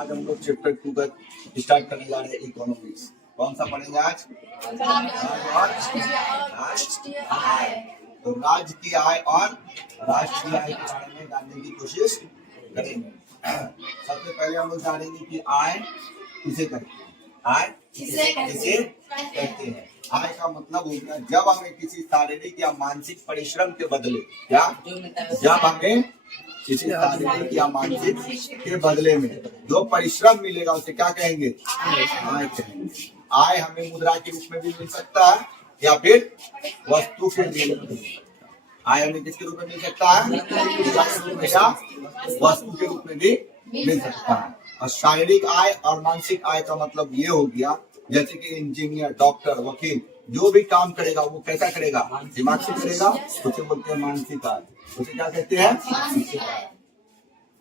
आज हम लोग चैप्टर 2 का स्टार्ट करने जा रहे हैं इकोनॉमिक्स। कौन सा पढ़ेंगे आज? आय। तो राज्य की आय और राष्ट्रीय आय के बारे में जानने की कोशिश करेंगे। सबसे पहले हम लोग जानेंगे कि आय किसे कहते हैं। आय किसे कहते हैं? आय का मतलब हो गया जब हमें किसी शारीरिक या मानसिक परिश्रम के बदले, क्या जब हमें किसी शारीरिक या मानसिक के बदले में जो परिश्रम मिलेगा उसे क्या कहेंगे? आय कहेंगे। आय हमें मुद्रा के रूप में भी मिल सकता है या फिर वस्तु के रूप में। आय हमें किसके रूप में मिल सकता है? मुद्रा के रूप में या वस्तु के रूप में भी मिल सकता है। और शारीरिक आय और मानसिक आय का मतलब ये हो गया जैसे कि इंजीनियर, डॉक्टर, वकील जो भी काम करेगा वो कैसा करेगा? दिमाग से करेगा, उसे बोलते हैं मानसिक आय। उसे क्या कहते हैं? मानसिक आय।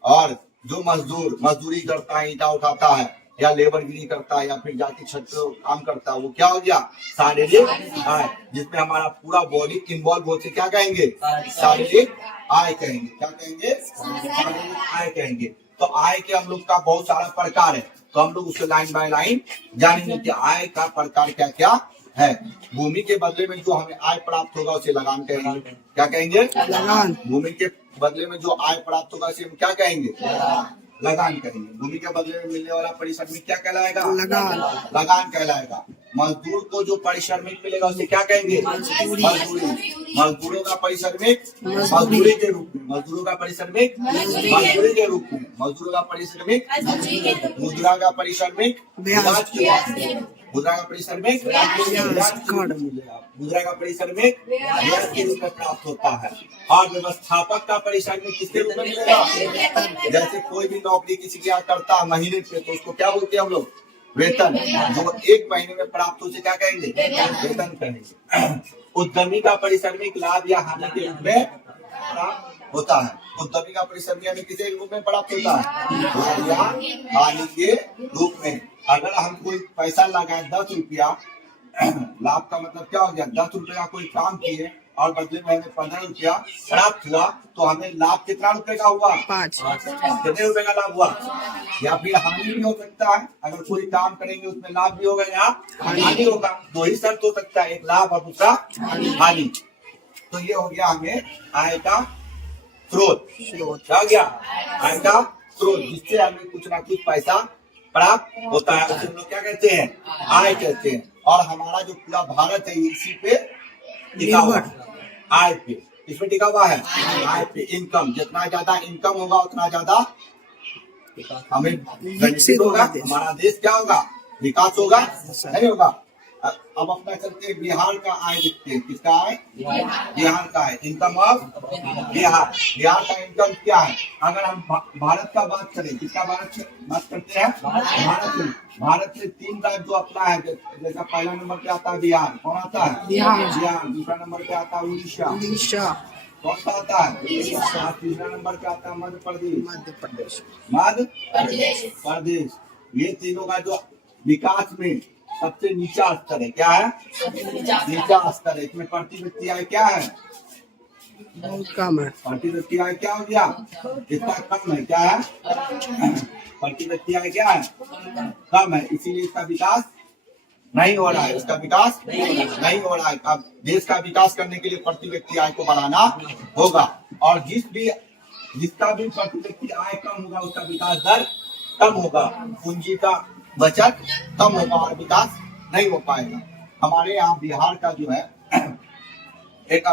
और जो मजदूर मजदूरी करता है, ईंटा उठाता है या लेबरगिरी करता है या फिर जाति क्षेत्र काम करता है वो क्या हो गया? शारीरिक आय, जिसमें हमारा पूरा बॉडी इन्वॉल्व होते क्या कहेंगे? शारीरिक आय कहेंगे। क्या कहेंगे? शारीरिक आय कहेंगे। तो आय के हम लोग का बहुत सारा प्रकार है, तो हम लोग उसे लाइन बाय लाइन जानेंगे कि आय का प्रकार क्या क्या है। भूमि के बदले में जो हमें आय प्राप्त होगा उसे लगान कहेंगे। क्या कहेंगे? लगान। भूमि के बदले में जो आय प्राप्त होगा उसे हम क्या कहेंगे? लगान कहेंगे। भूमि के बदले में मिलने वाला परिश्रमिक क्या कहलाएगा? लगान कहलाएगा। मजदूर को जो परिश्रमिक मिलेगा उसे क्या कहेंगे? मजदूरी। मजदूरों का परिश्रमिक मजदूरी के रूप में, मजदूरों का परिश्रमिक मजदूरी के रूप में, मजदूरों का परिश्रमिक मुद्रा का परिश्रमिक ब्याज के रूप में, मुद्रा का परिश्रमिक मुद्रा का परिश्रमिक ब्याज के रूप में प्राप्त होता है। और व्यवस्थापक का परिश्रमिक किसके रूप में मिलेगा? जैसे कोई भी नौकरी किसी के यहाँ करता है महीने पे तो उसको क्या बोलते हैं हम लोग? वेतन। जो एक महीने में प्राप्त हो उसे क्या कहेंगे? वेतन कहेंगे। उद्यमी का परिश्रमिक लाभ या हानि के रूप में प्राप्त होता है। उद्यमी का परिश्रमिक हमें किसी रूप में प्राप्त होता है? लाभ या हानि के रूप में। अगर हम कोई पैसा लगाए 10 रुपया, लाभ का मतलब क्या हो गया? 10 रुपए का कोई काम किए और बदले में हमें 15 रुपया प्राप्त हुआ तो हमें लाभ कितना रुपए का हुआ? 5। कितने रुपए का लाभ हुआ? या फिर हानि भी हो सकता है। अगर कोई काम करेंगे उसमें लाभ भी होगा या हानि होगा। दो ही शर्त हो सकता है, एक लाभ और दूसरा हानि। तो ये हो गया हमें आय का स्रोत। क्या हो गया? आय का स्रोत, जिससे हमें कुछ ना कुछ पैसा प्राप्त होता है उसे हम लोग क्या कहते हैं? आय कहते हैं। और हमारा जो पूरा भारत है इसी पे टिका हुआ है, आय पे। इसमें टिका हुआ है आय पे। इनकम, जितना ज्यादा इनकम होगा उतना ज्यादा हमें बेनिफिट होगा, हमारा देश क्या होगा? विकास होगा, नहीं होगा? अब अपना चलते हैं बिहार का आय देखते हैं। किसका आय? बिहार का है। Income of Bihar. बिहार का इनकम क्या है? अगर हम भारत का बात करें, किसका बात करते हैं? भारत में। भारत में 3 राज्य जो अपना है, जैसा पहला नंबर पे आता है बिहार। कौन आता है? बिहार। दूसरा नंबर पे आता है उड़ीसा। कौन सा आता है? तीसरा नंबर पे आता है मध्य प्रदेश। ये तीनों का जो विकास में सबसे नीचा स्तर है। क्या है? नीचा स्तर है। इसमें प्रति व्यक्ति आय क्या है? बहुत कम है। प्रति व्यक्ति आय क्या हो गया? इतना कम है। क्या है? प्रति व्यक्ति आय क्या है? कम है। इसीलिए इसका विकास नहीं हो रहा है। इसका विकास नहीं हो रहा है। अब देश का विकास करने के लिए प्रति व्यक्ति आय को बढ़ाना होगा। और जिसका भी प्रति व्यक्ति आय कम होगा उसका विकास दर कम होगा, पूंजी का बचत कम होगा और विकास नहीं हो पाएगा। हमारे यहाँ बिहार का जो है एक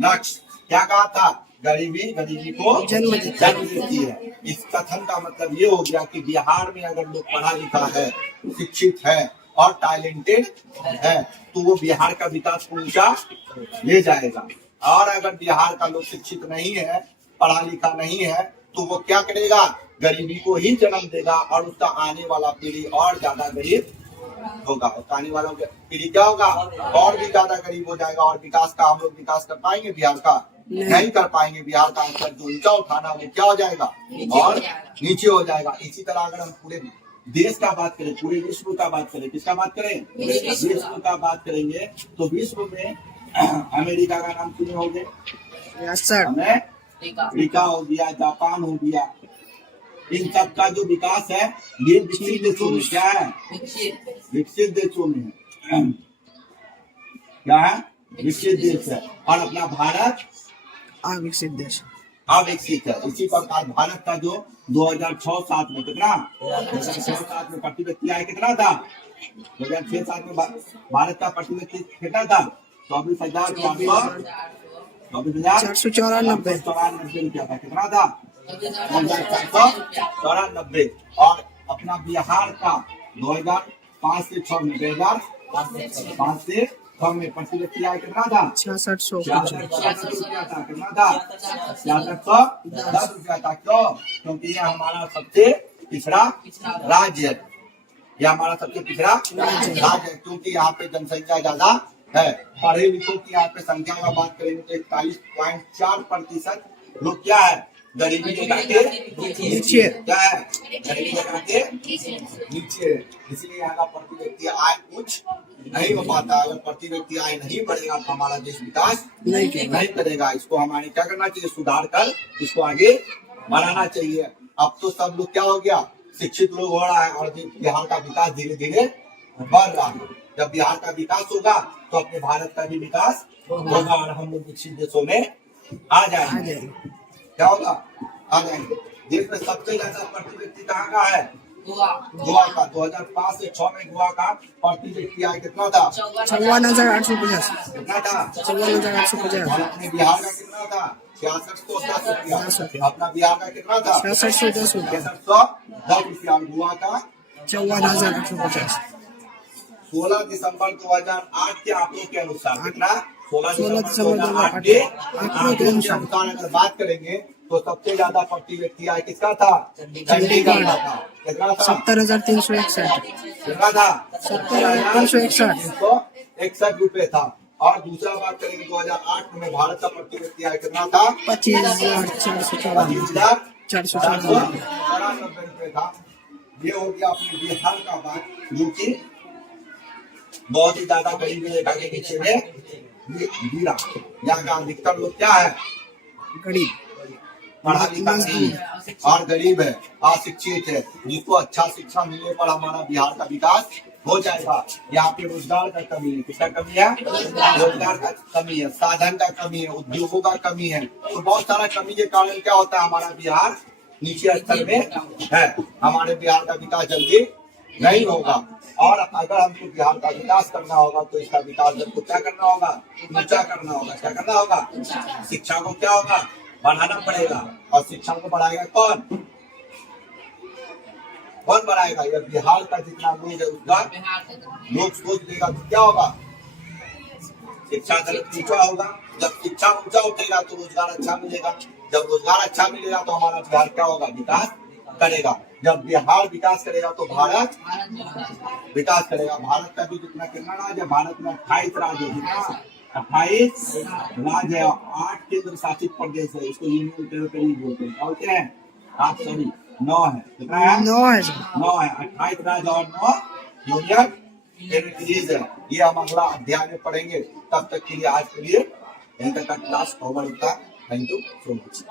नक्श क्या कहा था? गरीबी को जन्म देती है। इस कथन का मतलब ये हो गया कि बिहार में अगर लोग पढ़ा लिखा है, शिक्षित है और टैलेंटेड है तो वो बिहार का विकास को ऊंचा ले जाएगा। और अगर बिहार का लोग शिक्षित नहीं है, पढ़ा लिखा नहीं है तो वो क्या करेगा? गरीबी को ही जन्म देगा और उसका आने वाला पीढ़ी और ज्यादा गरीब होगा। उसका आने वाला पीढ़ी क्या होगा? और भी ज्यादा गरीब हो जाएगा। और विकास का हम लोग विकास कर पाएंगे? बिहार का नहीं कर पाएंगे। बिहार का स्तर जो ऊंचा उठाना वो क्या हो जाएगा? और नीचे हो जाएगा। इसी तरह अगर हम पूरे देश का बात करें, पूरे विश्व का बात करें, किसका बात करें? विश्व का बात करेंगे तो विश्व में अमेरिका का नाम सुने होंगे। हमें अफ्रीका हो गया, जापान हो गया, इन सब का जो विकास है ये विकसित देशों में क्या है, विकसित देशों में है। क्या है, विकसित देश है। और अपना भारत अविकसित देश, अविकसित है। इसी प्रकार भारत का जो 2006-07 में कितना, 2006-07 में प्रति व्यक्ति आय कितना था, 2006-07 में भारत का प्रति व्यक्ति कितना था, 494 रुपया था। कितना था, 494। और अपना बिहार का 2005 से 6 में, 2005 से 6 में प्रति व्यक्ति आय कितना था, 6600 रुपया था। कितना था, 6610 रुपया था। क्यों, क्योंकि ये हमारा सबसे पिछड़ा राज्य है, यह हमारा सबसे पिछड़ा राज्य है, क्योंकि यहाँ पे जनसंख्या ज्यादा है। पढ़े लिखों की यहाँ पे संख्या में बात करेंगे तो 41.4% लोग क्या है, गरीबी रेखा के नीचे, क्या है, गरीबी रेखा के नीचे। इसलिए यहाँ का प्रति व्यक्ति आय कुछ नहीं हो पाता। अगर प्रति व्यक्ति आय नहीं बढ़ेगा तो हमारा देश विकास नहीं करेगा। इसको हमारे क्या करना चाहिए, सुधार कर इसको आगे बढ़ाना चाहिए। अब तो सब लोग क्या हो गया, शिक्षित लोग हो रहा है और बिहार का विकास धीरे धीरे बढ़ रहा है। जब बिहार का विकास होगा तो अपने भारत का भी विकास होगा और हम लोग विकसित देशों में आ जाएंगे। क्या होगा, आ जाएंगे। देश में सबसे ज्यादा प्रति व्यक्ति कहाँ का है, गोवा का। 2005 से 6 में गोवा का प्रति व्यक्ति आय कितना था, 54850, कितना था, 54850। और अपने बिहार का कितना था, 6610 रुपया। अपना बिहार का कितना था, 6610 रुपया। 6610 रुपया। गोवा का 54850। 16 दिसंबर 2008 के आंकड़ों के अनुसार कितना, 16 दिसंबर 2008 के आंकड़ों के अनुसार अगर बात करेंगे तो सबसे ज्यादा प्रति व्यक्ति आय किसका था, चंडीगढ़ का था। कितना था, 70,361। कितना था, 70,361 रुपए था। और दूसरा बात करेंगे 2008 में भारत का प्रति व्यक्ति आय कितना था, 25,494 रुपए था। ये हो गया अपने बिहार का बात, जो कि बहुत ही ज्यादा गरीबी रेखा के नीचे में गिरा। यहाँ का अधिकतर लोग क्या है, गरीब, पढ़ा लिखा नहीं है और गरीब है, अशिक्षित है। जिसको अच्छा शिक्षा मिलने पर हमारा बिहार का विकास हो जाएगा। यहाँ पे रोजगार का कमी है, किसका कमी है, रोजगार का कमी है, साधन का कमी है, उद्योगों का कमी है। तो बहुत सारा कमी के कारण क्या होता है, हमारा बिहार नीचे स्तर में है। हमारे बिहार का विकास जल्दी नहीं होगा। और अगर हमको बिहार का विकास करना होगा तो इसका विकास दर को क्या करना होगा, ऊंचा करना होगा। क्या करना होगा, शिक्षा को क्या होगा, बढ़ाना पड़ेगा। और शिक्षा को बढ़ाएगा कौन, कौन बढ़ाएगा, यह बिहार का जितना लोग है उसका लोग सोच लेगा तो क्या होगा, शिक्षा दर ऊंचा होगा। जब शिक्षा ऊंचा उठेगा तो रोजगार अच्छा मिलेगा। जब रोजगार अच्छा मिलेगा तो हमारा बिहार क्या होगा, विकास करेगा। जब बिहार विकास करेगा तो भारत विकास करेगा। भारत का भी जितना कितना राज्य है, भारत में 28 राज्य है, 28 राज्य है, 8 केंद्र शासित प्रदेश है। इसको यूनियन टेरिटरी बोलते हैं। बोलते हैं आप सभी 9 है, कितना है, 9 है, 9 है। 28 राज्य और 9 यूनियन टेरिटरीज है। ये हम अगला अध्याय में पढ़ेंगे। तब तक के लिए आज के लिए यहीं तक क्लास ओवर होता है। Thank you so much.